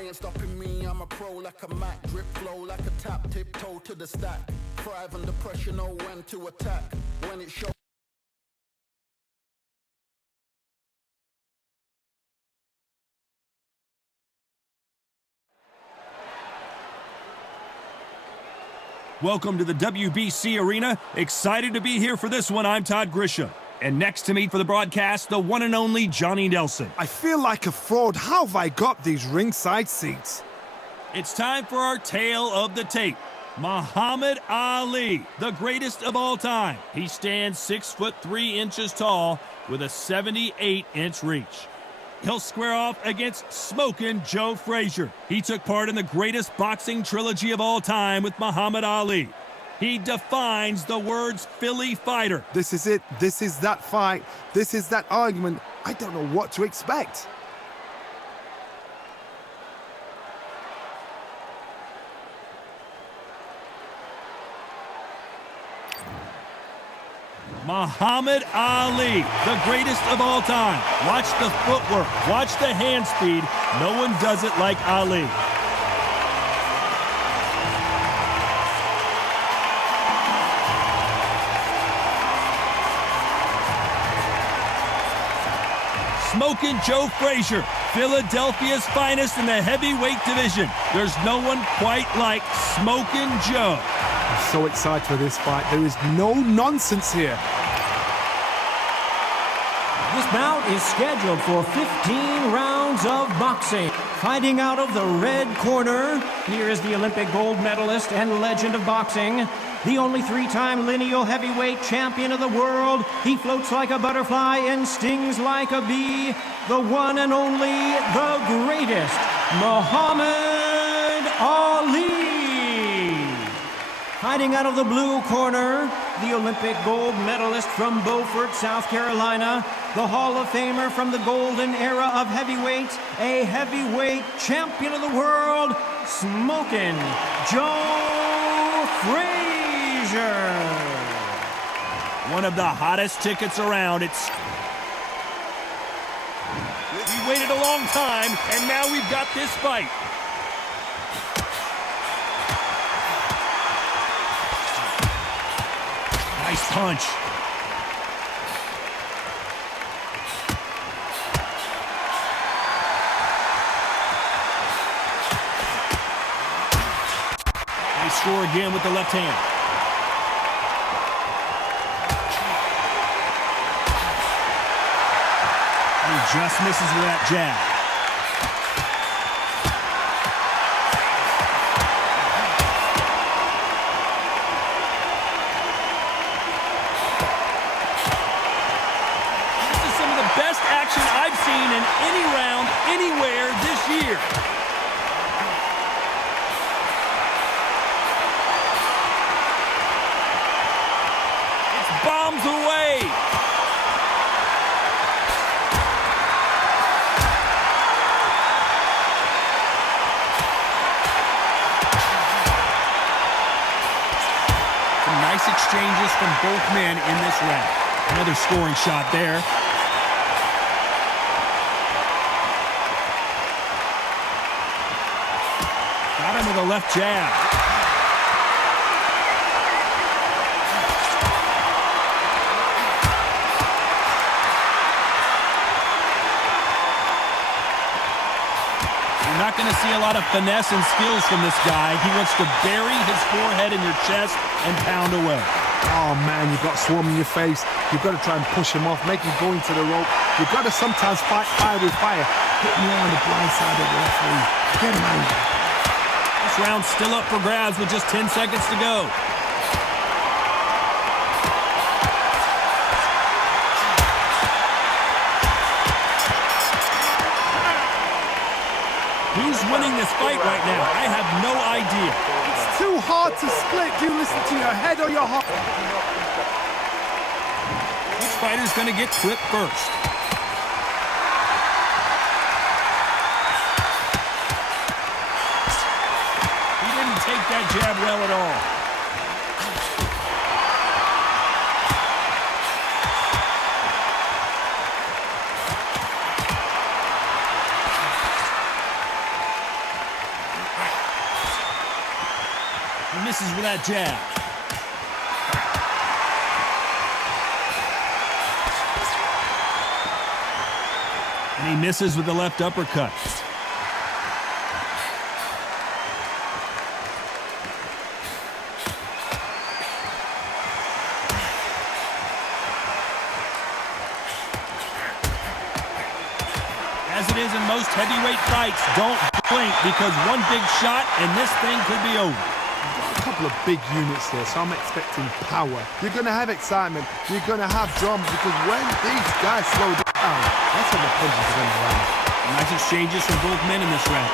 They ain't stopping me, I'm a pro like a Mac. Drip flow like a tap, tiptoe to the stack. Thrive under pressure, know when to attack. When it shows. Welcome to the WBC Arena. Excited to be here for this one. I'm Todd Grisham. And next to me for the broadcast, the one and only Johnny Nelson. I feel like a fraud. How have I got these ringside seats? It's time for our tale of the tape. Muhammad Ali, the greatest of all time. He stands 6'3" tall with a 78-inch reach. He'll square off against Smokin' Joe Frazier. He took part in the greatest boxing trilogy of all time with Muhammad Ali. He defines the words Philly fighter. This is it. This is that fight. This is that argument. I don't know what to expect. Muhammad Ali, the greatest of all time. Watch the footwork. Watch the hand speed. No one does it like Ali. Smokin' Joe Frazier, Philadelphia's finest in the heavyweight division. There's no one quite like Smokin' Joe. I'm so excited for this fight. There is no nonsense here. This bout is scheduled for 15 rounds of boxing. Fighting out of the red corner, here is the Olympic gold medalist and legend of boxing, the only three-time lineal heavyweight champion of the world. He floats like a butterfly and stings like a bee. The one and only, the greatest, Muhammad Ali. Fighting out of the blue corner, the Olympic gold medalist from Beaufort, South Carolina, the Hall of Famer from the golden era of heavyweight, a heavyweight champion of the world, Smokin' Joe Frazier. One of the hottest tickets around. We waited a long time, and now we've got this fight. Nice punch. Nice score again with the left hand. He just misses with that jab. Action I've seen in any round, anywhere this year. It's bombs away. Some nice exchanges from both men in this round. Another scoring shot there. Got him with a left jab. You're not going to see a lot of finesse and skills from this guy. He wants to bury his forehead in your chest and pound away. Oh man, you've got swarm in your face. You've got to try and push him off, make him go into the rope. You've got to sometimes fight fire with fire. Hit me on the blind side of the referee. Get him out. This round's still up for grabs with just 10 seconds to go. Who's winning this fight right now? I have no idea. It's too hard to split. Do you listen to your head or your heart? Which fighter's going to get clipped first? Take that jab well at all. misses with that jab. And he misses with the left uppercut. As it is in most heavyweight fights, don't blink because one big shot and this thing could be over. A couple of big units here, so I'm expecting power. You're going to have excitement. You're going to have drama because when these guys slow down, that's when the punches are going to land. Nice exchanges from both men in this round.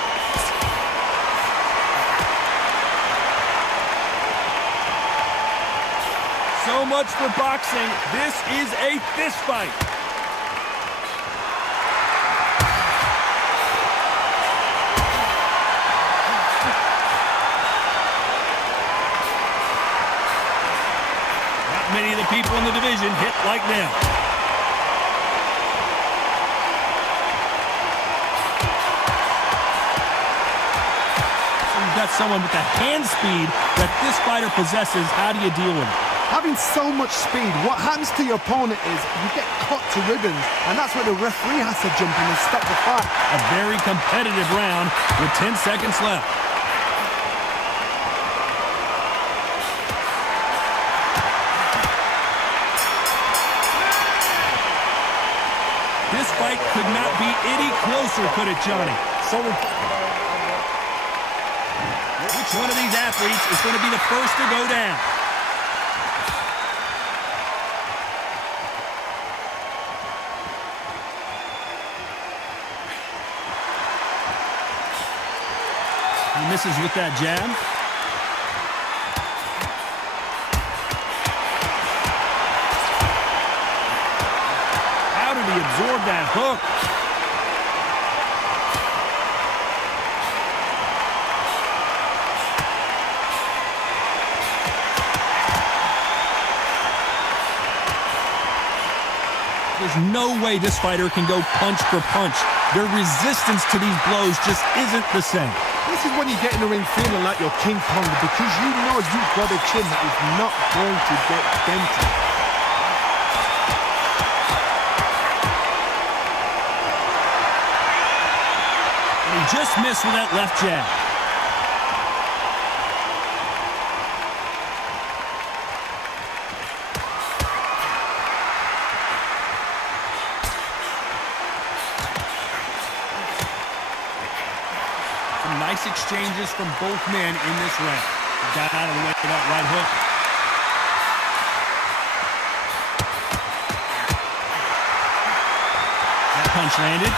So much for boxing. This is a fist fight. Many of the people in the division hit like them. So you've got someone with the hand speed that this fighter possesses. How do you deal with it? Having so much speed, what happens to your opponent is you get cut to ribbons, and that's where the referee has to jump in and stop the fight. A very competitive round with 10 seconds left. This fight could not be any closer, could it, Johnny? Which one of these athletes is going to be the first to go down? He misses with that jab. Absorb that hook. There's no way this fighter can go punch for punch. Their resistance to these blows just isn't the same. This is when you get in the ring feeling like you're King Kong because you know you've got a chin that is not going to get dented. Just missed with that left jab. Some nice exchanges from both men in this round. Got out of the way for that right hook. That punch landed.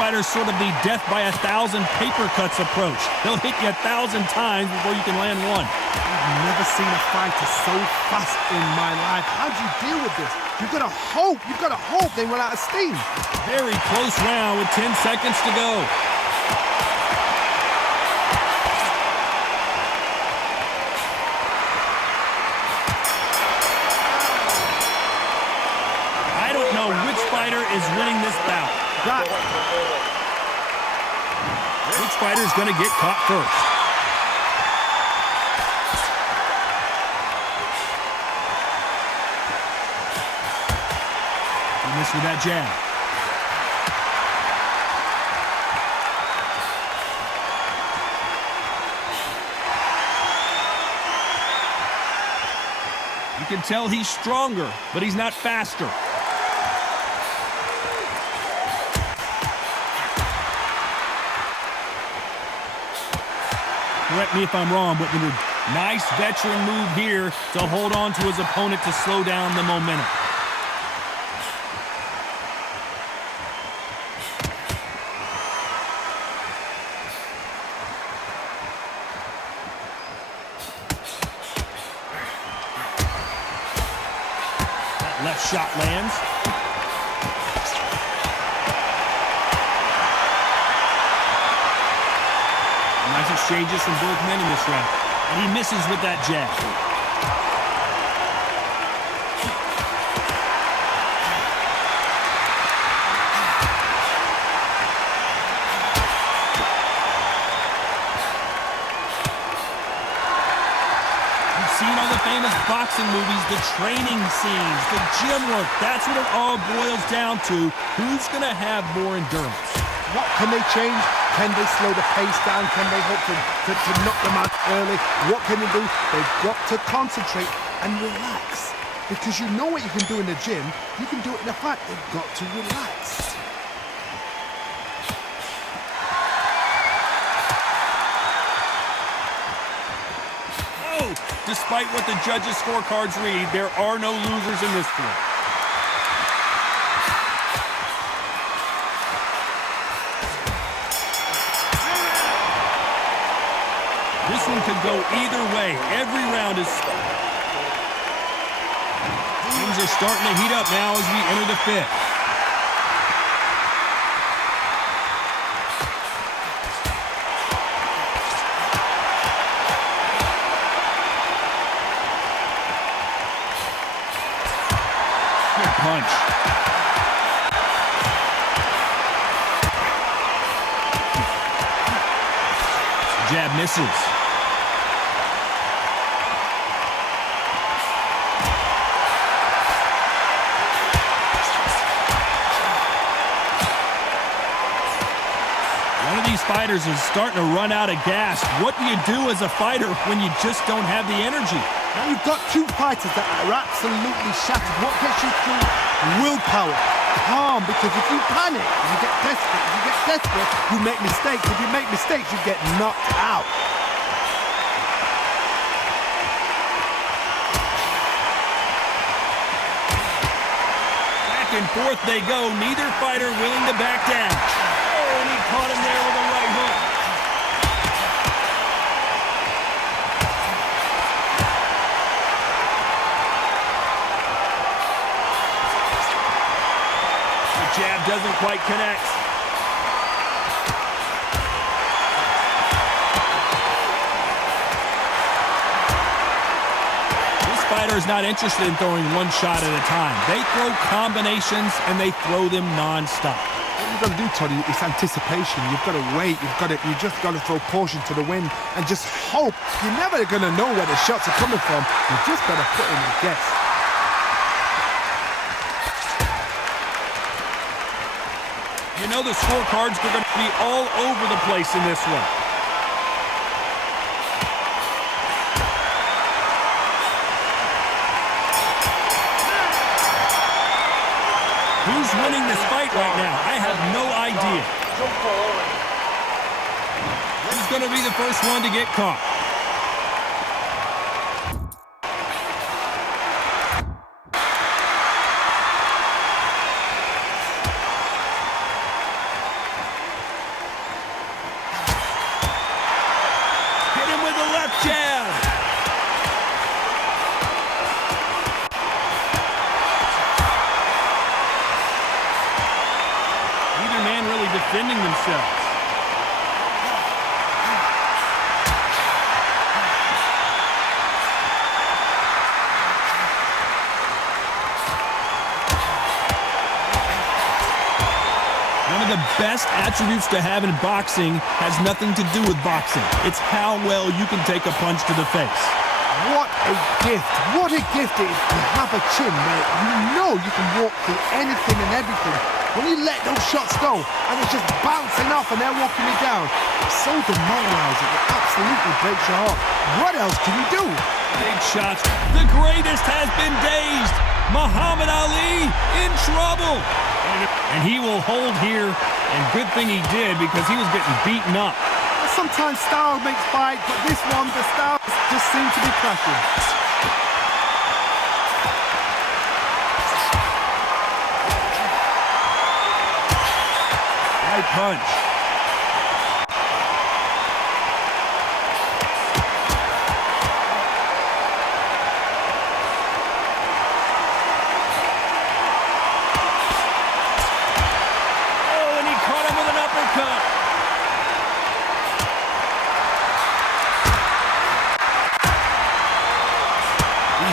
Fighter's sort of the death by 1,000 paper cuts approach. They'll hit you 1,000 times before you can land one. I've never seen a fighter so fast in my life. How do you deal with this? You've got to hope they run out of steam. Very close round with 10 seconds to go. I don't know which fighter is winning this bout. Which fighter is going to get caught first? He missed with that jab. You can tell he's stronger, but he's not faster. Correct me if I'm wrong, but with a nice veteran move here to hold on to his opponent to slow down the momentum. That left shot lands. Nice exchanges from both men in this round. And he misses with that jab. seen all the famous boxing movies, the training scenes, the gym work. That's what it all boils down to. Who's going to have more endurance? What can they change? Can they slow the pace down? Can they hope to knock them out early? What can they do? They've got to concentrate and relax. Because you know what you can do in the gym, you can do it in the fight. They've got to relax. Oh, despite what the judges' scorecards read, there are no losers in this one. This one could go either way. Every round is... Things are starting to heat up now as we enter the fifth. Good punch. Jab misses. These fighters is starting to run out of gas. What do you do as a fighter when you just don't have the energy? Now you've got two fighters that are absolutely shattered. What gets you through? Willpower. Calm, because if you panic, you get desperate. If you get desperate, you make mistakes. If you make mistakes, you get knocked out. Back and forth they go. Neither fighter willing to back down. And he caught him there with a right hook. The jab doesn't quite connect. This fighter is not interested in throwing one shot at a time. They throw combinations and they throw them non-stop. What you've got to do, Toddy, is anticipation. You've got to wait. You just got to throw caution to the wind and just hope. You're never going to know where the shots are coming from. You just got to put in a guess. You know the scorecards are going to be all over the place in this one. Who's winning this fight right now? I have no idea. Who's going to be the first one to get caught? Hit him with a left jab. Defending themselves. One of the best attributes to have in boxing has nothing to do with boxing. It's how well you can take a punch to the face. What a gift. What a gift it is to have a chin where you know you can walk through anything and everything. When you let those shots go and it's just bouncing off and they're walking me down, it's so demoralizing. It absolutely breaks your heart. What else can you do? Big shots. The greatest has been dazed. Muhammad Ali in trouble. And he will hold here. And good thing he did because he was getting beaten up. Sometimes style makes fight, but this one, the styles just seem to be clashing. Right punch. Oh, and he caught him with an uppercut.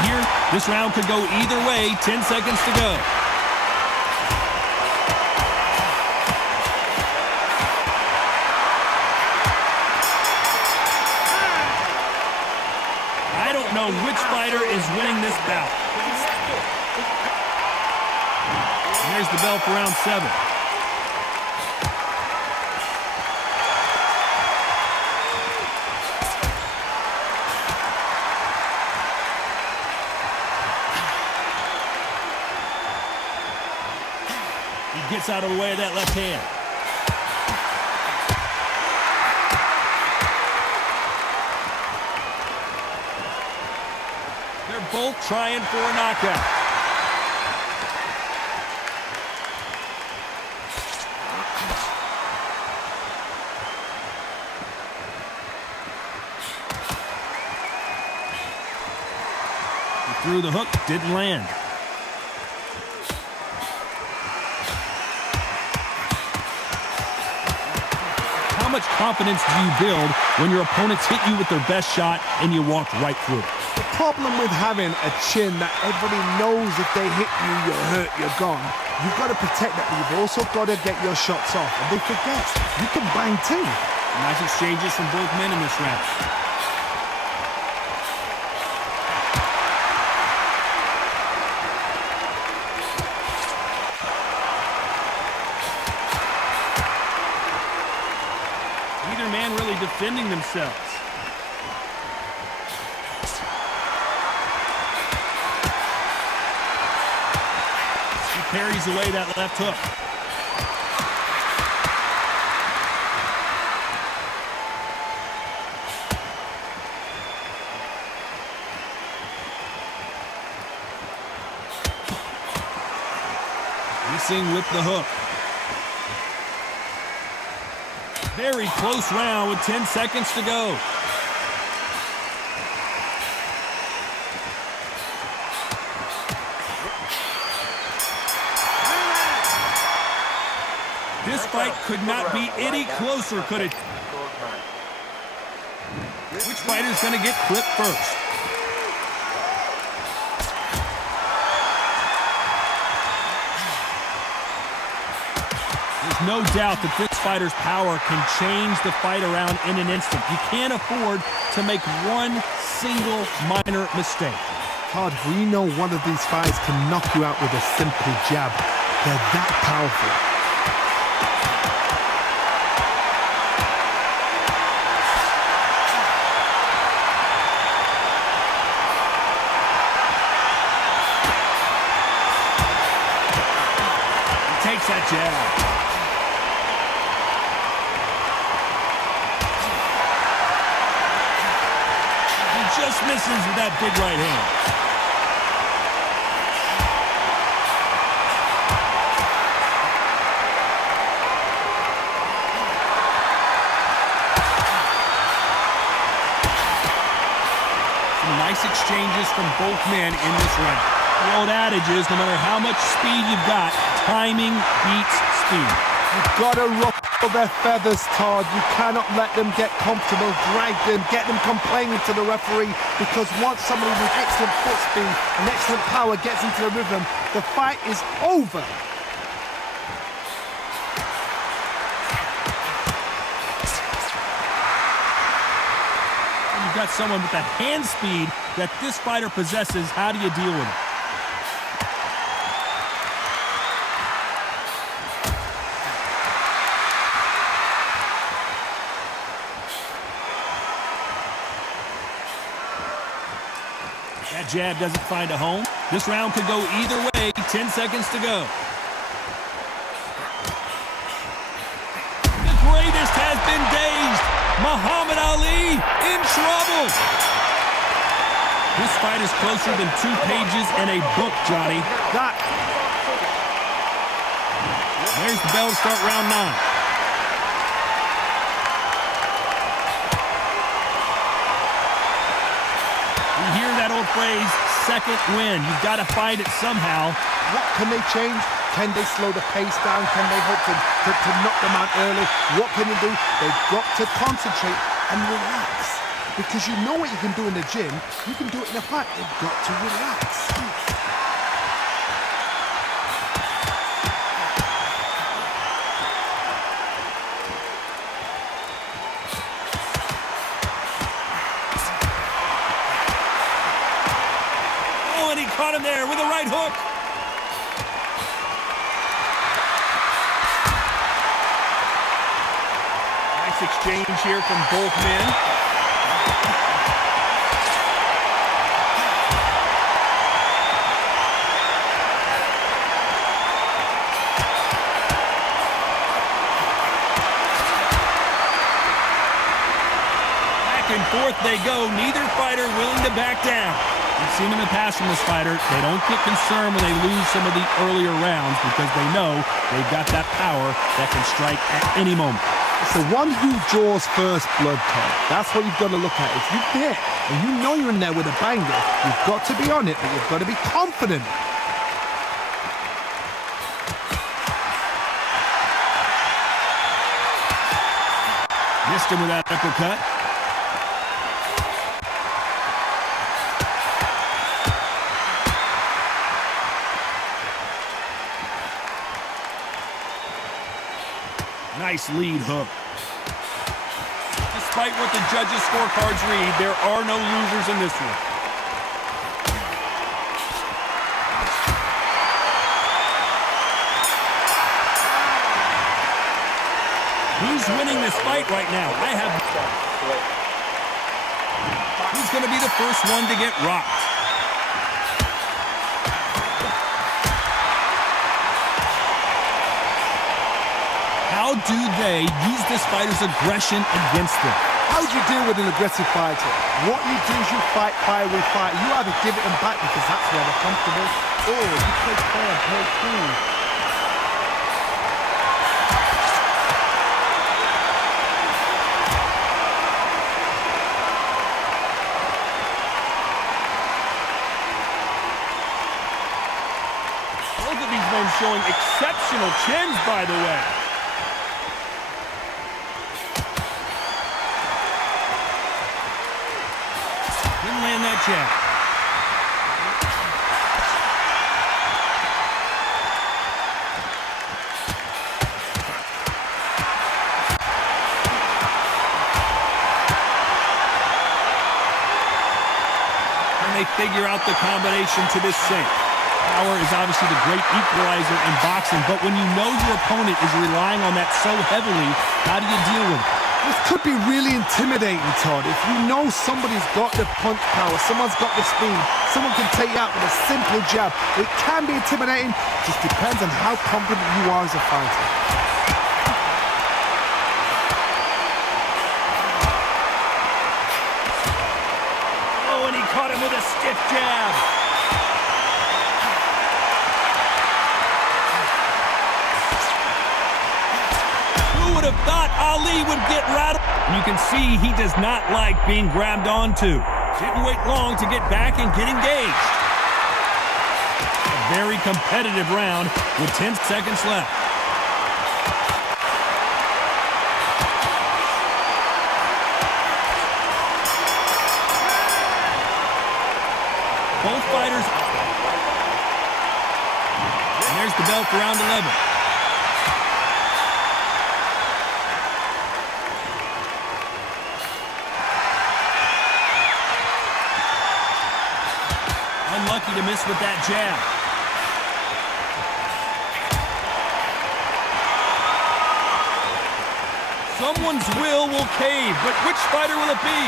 Here, this round could go either way. 10 seconds to go. don't know which fighter is winning this bout. And there's the bell for round 7. He gets out of the way of that left hand. They're both trying for a knockout. He threw the hook, didn't land. How much confidence do you build when your opponents hit you with their best shot and you walk right through it? The problem with having a chin that everybody knows if they hit you, you're hurt, you're gone. You've got to protect that, but you've also got to get your shots off. And they forget, you can bang too. Nice exchanges from both men in this round. Neither man really defending themselves. He parries away that left hook. Missing with the hook. Very close round with 10 seconds to go. This fight could not be any closer, could it? Which fighter's going to get clipped first? There's no doubt that this fighter's power can change the fight around in an instant. You can't afford to make one single minor mistake. Todd, we know one of these fights can knock you out with a simple jab. They're that powerful. He takes that jab. Just misses with that big right hand. Some nice exchanges from both men in this round. The old adage is, no matter how much speed you've got, timing beats speed. You've got to ruffle their feathers, Todd. You cannot let them get comfortable, drag them, get them complaining to the referee, because once somebody with excellent foot speed and excellent power gets into the rhythm, the fight is over. When you've got someone with the hand speed that this fighter possesses, how do you deal with it? That jab doesn't find a home. This round could go either way. 10 seconds to go. The greatest has been dazed. Muhammad Ali in trouble. This fight is closer than 2 pages in a book, Johnny. There's the bell to start round 9. Phrase, second win. You've got to find it somehow. What can they change? Can they slow the pace down? Can they hope to knock them out early? What can they do? They've got to concentrate and relax. Because you know what you can do in the gym, you can do it in a fight. They've got to relax. caught him there with a right hook. Nice exchange here from both men. And forth they go, neither fighter willing to back down. We've seen in the past from this fighter, they don't get concerned when they lose some of the earlier rounds because they know they've got that power that can strike at any moment. It's the one who draws first blood, Todd. That's what you've got to look at. If you hit and you know you're in there with a banger, you've got to be on it, but you've got to be confident. Missed him with that uppercut. Nice lead hook. Despite what the judges' scorecards read, there are no losers in this one. Who's winning this fight right now? Who's going to be the first one to get rocked? How do they use this fighter's aggression against them? How do you deal with an aggressive fighter? What you do is you fight fire with fire. You either give it them back because that's where they're comfortable, or you play fair, play cool. Both of these men showing exceptional chins, by the way. Didn't land that jab. And they figure out the combination to this sink. Power is obviously the great equalizer in boxing, but when you know your opponent is relying on that so heavily, how do you deal with it? This could be really intimidating, Todd. If you know somebody's got the punch power, someone's got the speed, someone can take you out with a simple jab, it can be intimidating. Just depends on how confident you are as a fighter. Oh, and he caught him with a stiff jab. Who would have thought Ali would get rattled? You can see he does not like being grabbed onto. Didn't wait long to get back and get engaged. A very competitive round with 10 seconds left. Both fighters. And there's the bell for round 11. Unlucky to miss with that jab. Someone's will cave, but which fighter will it be?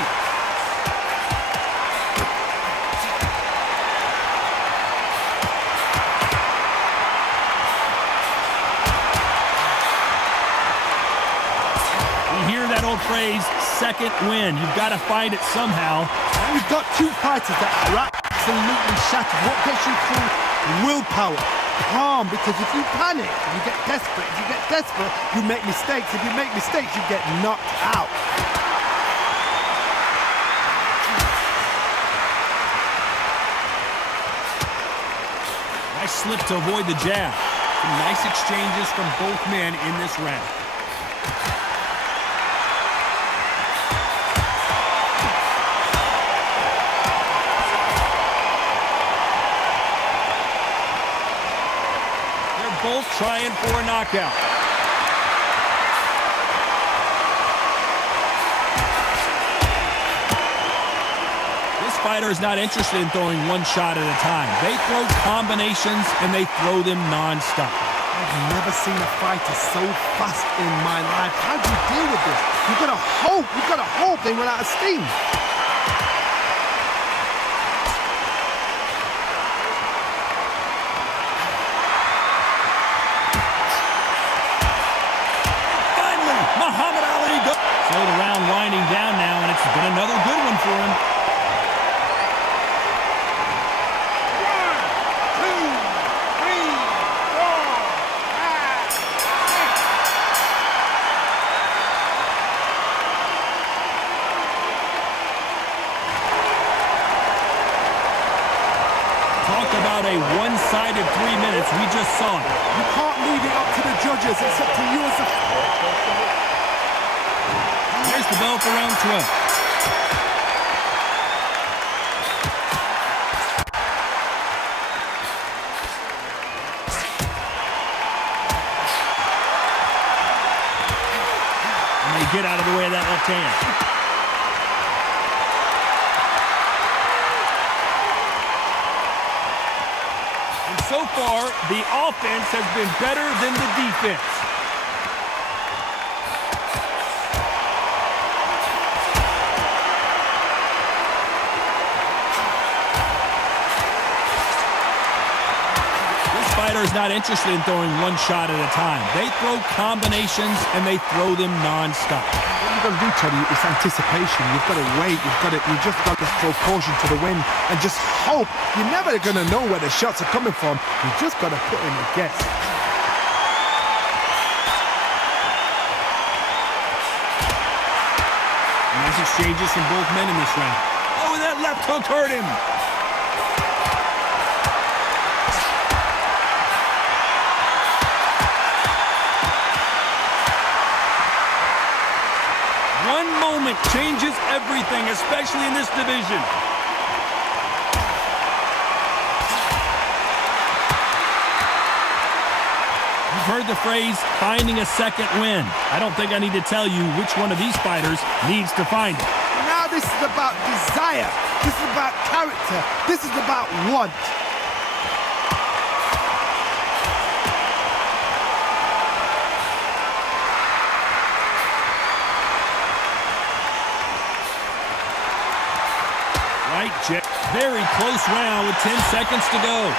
You hear that old phrase, second win. You've got to find it somehow. We've got two fighters that are absolutely shattered. What gets you through? Willpower. Calm, because if you panic, you get desperate. If you get desperate, you make mistakes. If you make mistakes, you get knocked out. Nice slip to avoid the jab. Some nice exchanges from both men in this round. Both trying for a knockout. This fighter is not interested in throwing one shot at a time. They throw combinations, and they throw them non-stop. I've never seen a fighter so fast in my life. How do you deal with this? You've got to hope they run out of steam. Finally, Muhammad Ali goes. So the round winding down now, and it's been another good one for him. 3 minutes. We just saw it. You can't leave it up to the judges. It's up to you as a... There's the bell for round 12. And they get out of the way of that left hand. So far, the offense has been better than the defense. This fighter is not interested in throwing one shot at a time. They throw combinations, and they throw them non-stop. What you've got to do, Teddy, is anticipation. You've got to wait. You just got to throw caution to the wind and just hope. You're never going to know where the shots are coming from. You just got to put in a guess. Nice exchanges from both men in this round. Oh, and that left hook hurt him. One moment changes everything, especially in this division. You've heard the phrase, finding a second win. I don't think I need to tell you which one of these fighters needs to find it. Now this is about desire. This is about character. This is about want. Right, Jet. Very close round with 10 seconds to go.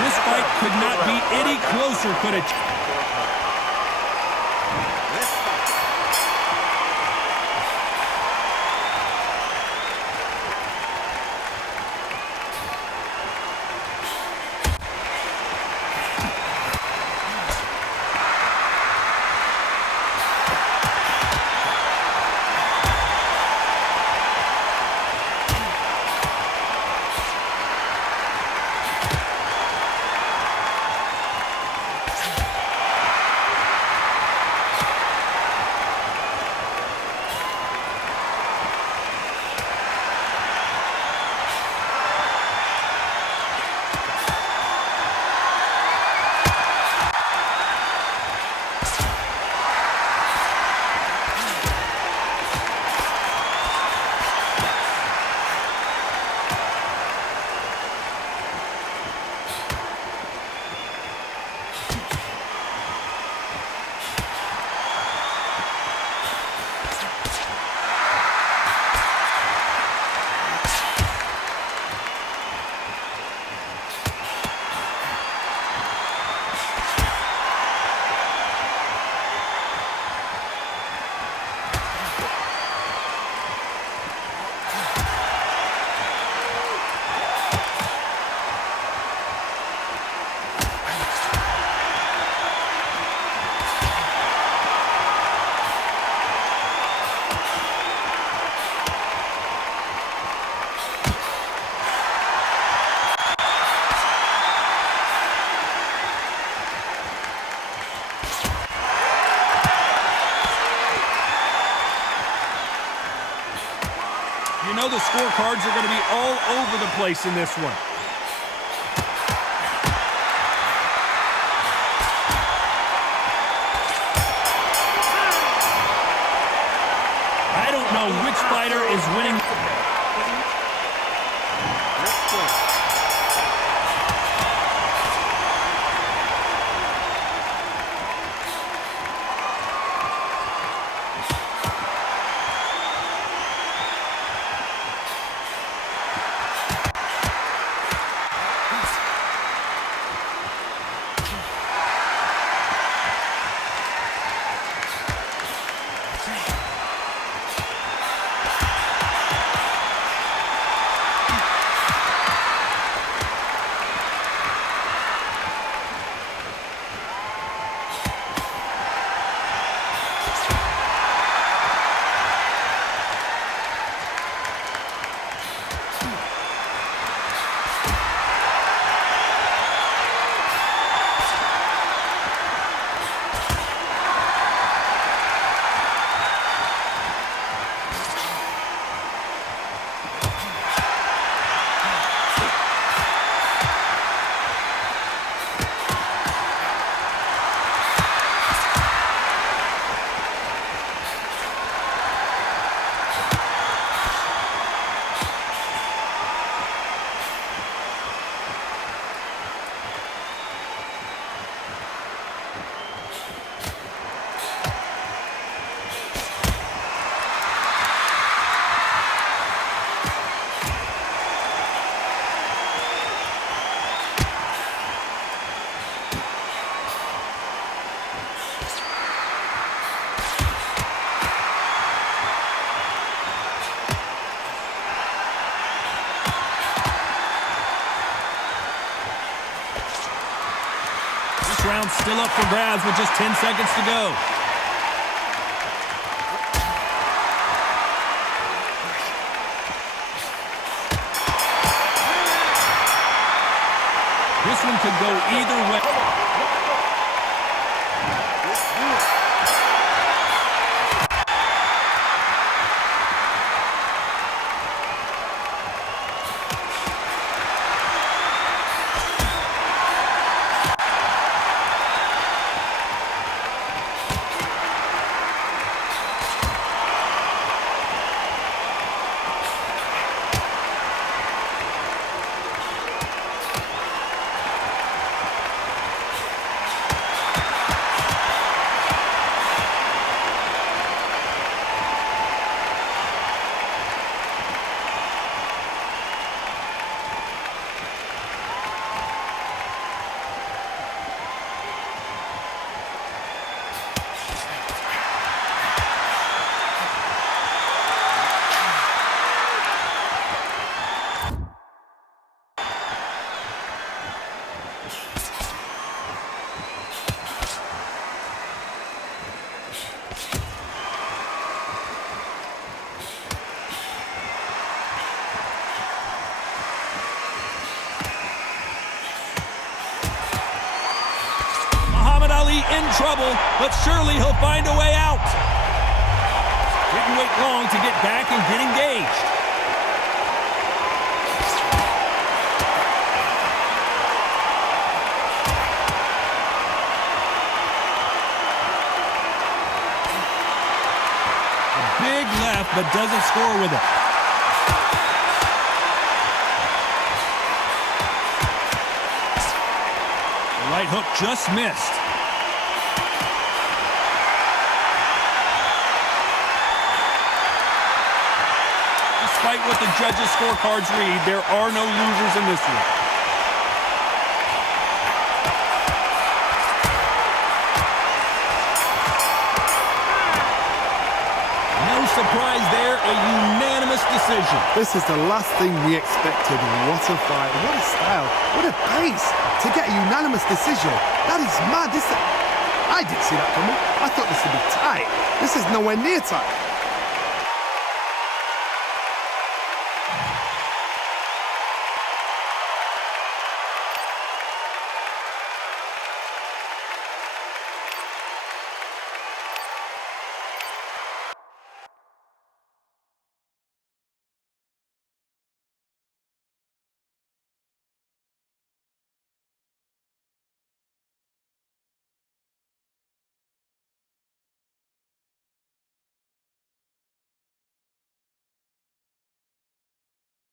This fight could not be any closer, could it? You know the scorecards are going to be all over the place in this one. which fighter is winning. This round's still up for grabs with just 10 seconds to go. This one could go either way. In trouble, but surely he'll find a way out. Didn't wait long to get back and get engaged. A big left, but doesn't score with it. The right hook just missed. Despite what the judges' scorecards read, there are no losers in this one. No surprise there, a unanimous decision. This is the last thing we expected. What a fight, what a style, what a pace to get a unanimous decision. That is mad. I didn't see that coming. I thought this would be tight. This is nowhere near tight.